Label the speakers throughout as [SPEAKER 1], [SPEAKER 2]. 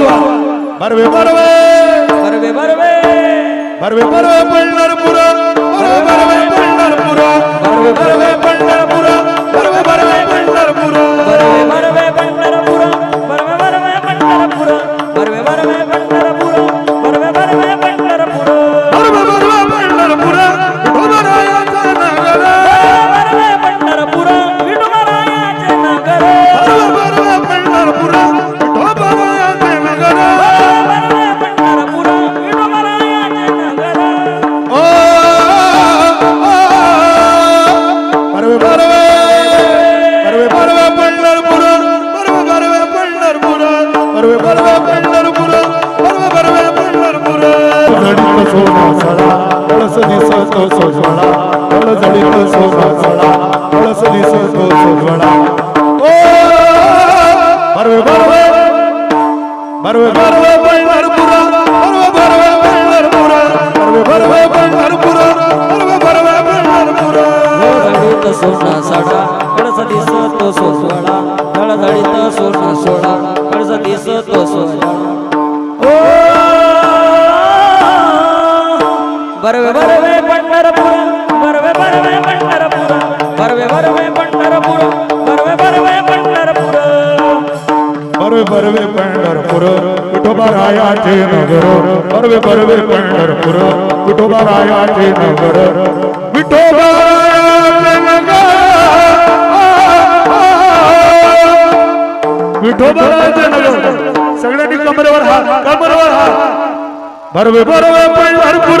[SPEAKER 1] बरवे बरवे.
[SPEAKER 2] बरवे बरवे.
[SPEAKER 1] बरवे बरवे पंढरपूर बरवे बरवे पंढरपूर बरवे बरवे.
[SPEAKER 3] सोना सळा कळस दिसतो सोजवळा कळ जडित सोना सळा कळस दिसतो सोजवळा
[SPEAKER 1] ओ! बरवे बरवे बरवे बरवे पंढरपूर. बरवे बरवे बरवे बरवे बरवे बरवे
[SPEAKER 2] सोना साडा कळस दिसतो सोडा कळस दिसतो सोडा बरवे बरवे पंढरपूर बरवे बरवे पंढरपूर बरवे बरवे पंढरपूर बरवे बरवे पंढरपूर.
[SPEAKER 3] बरवे बरवे पंढरपूर विठोबा रायाचे नगर. बरवे बरवे पंढरपूर विठोबा रायाचे नगर.
[SPEAKER 1] विठोबाचे नगर. विठोबाचे नगर. सगळ्यांनी कमरेवर हात कमरेवर हात. बरवे बरवे पंढरपूर.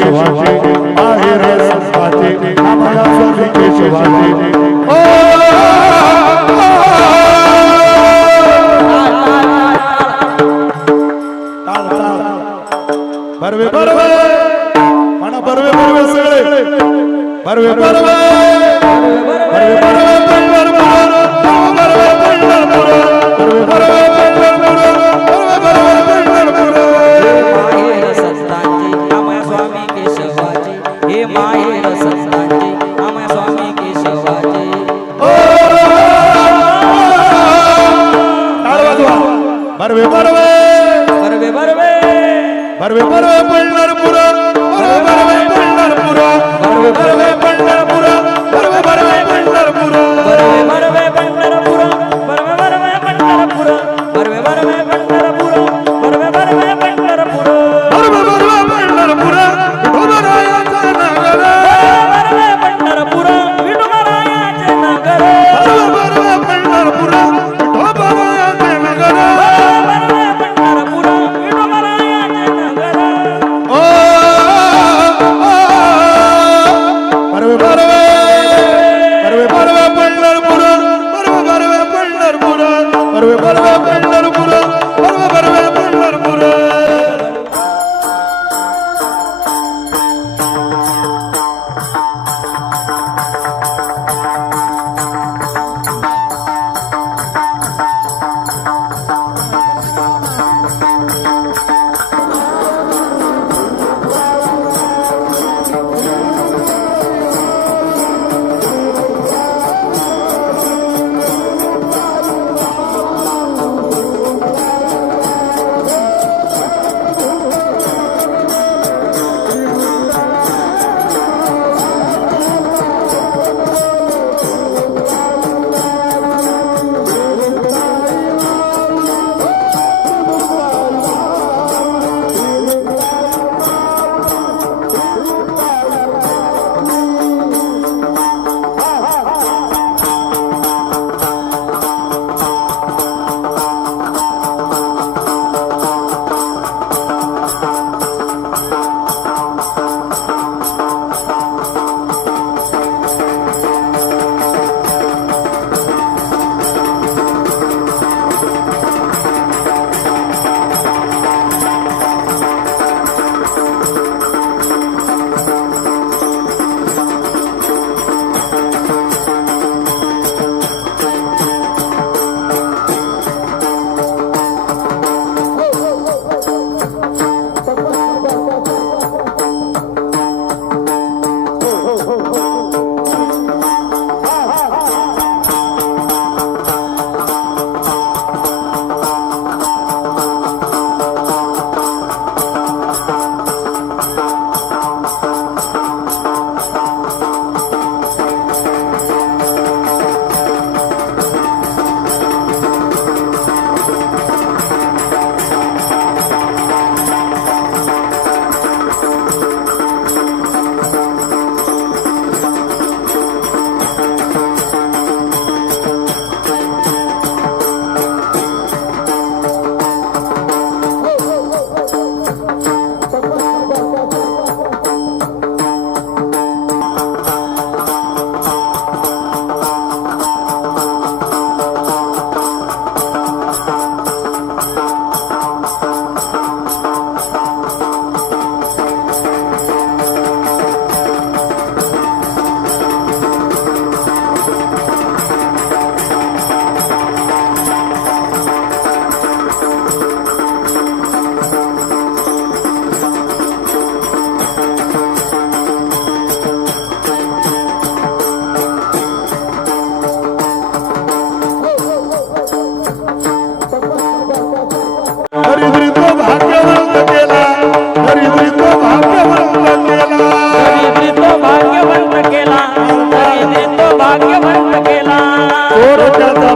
[SPEAKER 3] स्वामी स्वामी
[SPEAKER 1] बरवे बरवे म्हणा बरवे बरवे सगळे बरवे बरवे बरवे बरवे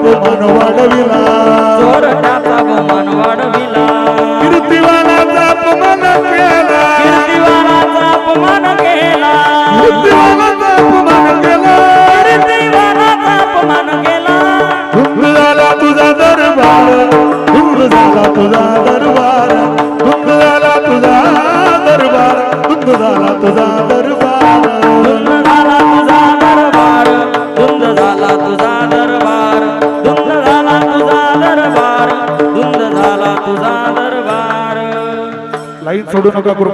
[SPEAKER 3] बहुमान वाढविला
[SPEAKER 2] चोरट्याचा बहुमान वाढविला.
[SPEAKER 1] कीर्तिवानाचा अपमान केला.
[SPEAKER 2] कीर्तिवानाचा अपमान केला.
[SPEAKER 1] कीर्तिवानाचा अपमान केला.
[SPEAKER 2] कीर्तिवानाचा अपमान केला.
[SPEAKER 1] धुंद झाला तुझा दरबार. धुंद झाला तुझा दरबार. झाला तुझा दरबार. धुंद झाला तुझा
[SPEAKER 3] জনতা গ্রুপ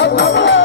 [SPEAKER 3] Allah